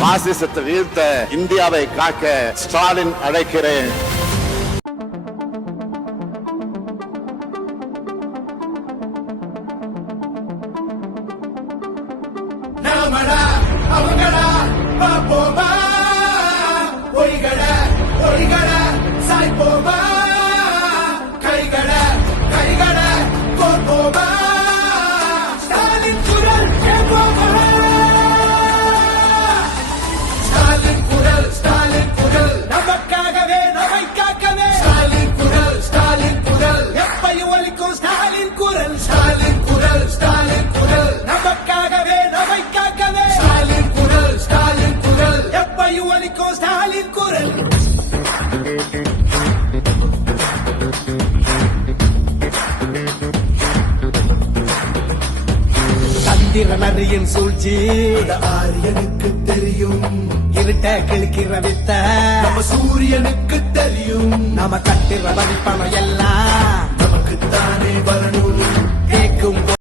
பாசிசத்தை வீழ்த்த இந்தியாவை காக்க ஸ்டாலின் அழைக்கிறேன். நாமடா அவங்கடா பாப்போமா ஒய்கட ஒய்கட சாய்ப்போமா கைகட கைகட கோப்போமா ஸ்டாலின் குரல் கேட்போமா ஸ்டாலின் குரல் நமக்காகவே நம்மை காக்கவே ஸ்டாலின் குரல் எப்பையும் ஒலிக்கும் ஸ்டாலின் குரல் ஸ்டாலின் குரல் நமக்காகவே நம்மை காக்கவே ஸ்டாலின் குரல் எப்பையும் ஒலிக்கும் ஸ்டாலின் குரல். சந்திரனரியின் சூழ்ச்சி ஆரியனுக்கு தெரியும், இருட்ட கிழக்கிற வித்த நம்ம சூரியனுக்கு தெரியும், நம்ம கட்டுற வரிப்பணம் எல்லாம் நமக்குத்தானே வரணும் கேட்கும்